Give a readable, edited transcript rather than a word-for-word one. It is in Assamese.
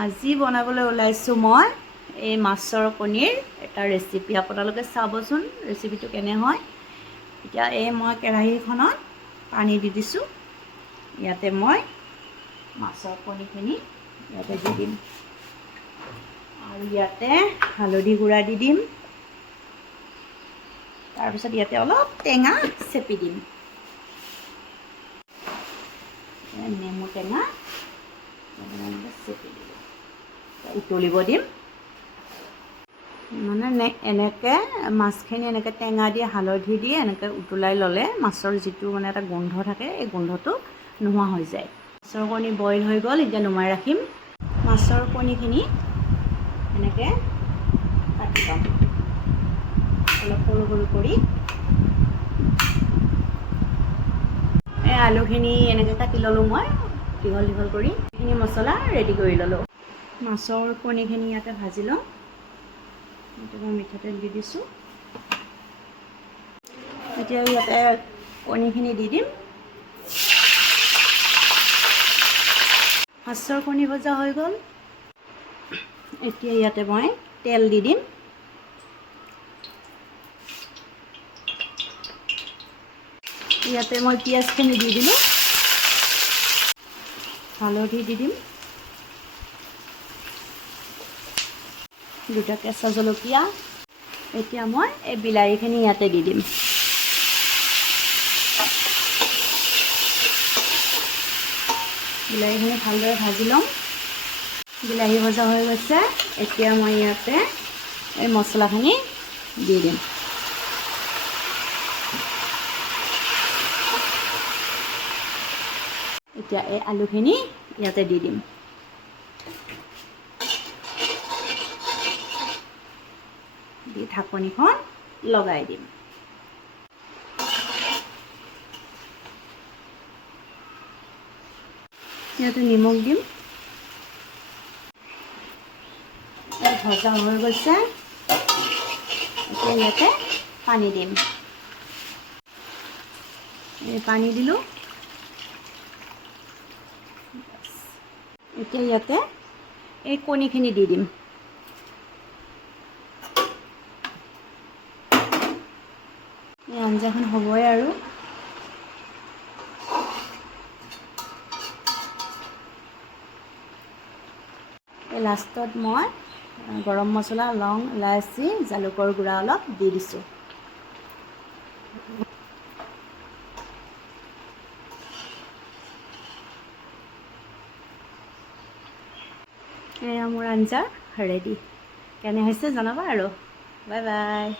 আজি বনাবলৈ ওলাইছোঁ মই এই মাছৰ কণীৰ এটা ৰেচিপি। আপোনালোকে চাবচোন ৰেচিপিটো কেনে হয়। এতিয়া মই কেৰাহীখনত পানী দি দিছোঁ। ইয়াতে মই মাছৰ কণীখিনি ইয়াতে দি দিম আৰু ইয়াতে হালধি গুড়া দি দিম। তাৰপিছত ইয়াতে অলপ টেঙা চেপি দিম, নেমু টেঙা চেপি দিম, উতলিব দিম। মানে এনেকৈ মাছখিনি এনেকৈ টেঙা দি হালধি দি এনেকৈ উতলাই ল'লে মাছৰ যিটো মানে এটা গোন্ধ থাকে, এই গোন্ধটো নোহোৱা হৈ যায়। মাছৰ কণী বইল হৈ গ'ল, এতিয়া নমাই ৰাখিম। মাছৰ কণীখিনি এনেকৈ কাটি ল'ম অলপ সৰু সৰু কৰি। এই আলুখিনি এনেকৈ কাটি ল'লোঁ মই দীঘল দীঘল কৰি। এইখিনি মছলা ৰেডি কৰি ল'লোঁ। মাছৰ কণীখিনি ইয়াতে ভাজি লওঁ। এতিয়া মই মিঠাতেল দি দিছোঁ। এতিয়া ইয়াতে কণীখিনি দি দিম। মাছৰ কণী ভজা হৈ গ'ল। এতিয়া ইয়াতে মই তেল দি দিম। ইয়াতে মই পিঁয়াজখিনি দি দিলোঁ। হালধি দি দিম, দুটা কেঁচা জলকীয়া। এতিয়া মই এই বিলাহীখিনি ইয়াতে দি দিম। বিলাহীখিনি ভালদৰে ভাজি ল'ম। বিলাহী ভজা হৈ গৈছে। এতিয়া মই ইয়াতে এই মছলাখিনি দি দিম। এতিয়া এই আলুখিনি ইয়াতে দি দিম। দি ঢাকনিখন লগাই দিম। ইয়াতে নিমখ দিম। ভজা হৈ গৈছে। এতিয়া ইয়াতে পানী দিম। পানী দিলোঁ। এতিয়া ইয়াতে এই কণীখিনি দি দিম। এই আঞ্জাখন হ'বই আৰু। লাষ্টত মই গৰম মছলা, লং, ইলাচি, জালুকৰ গুড়া অলপ দি দিছোঁ। এয়া মোৰ আঞ্জা ৰেডি। কেনে হৈছে জনাবা আৰু। Bye bye.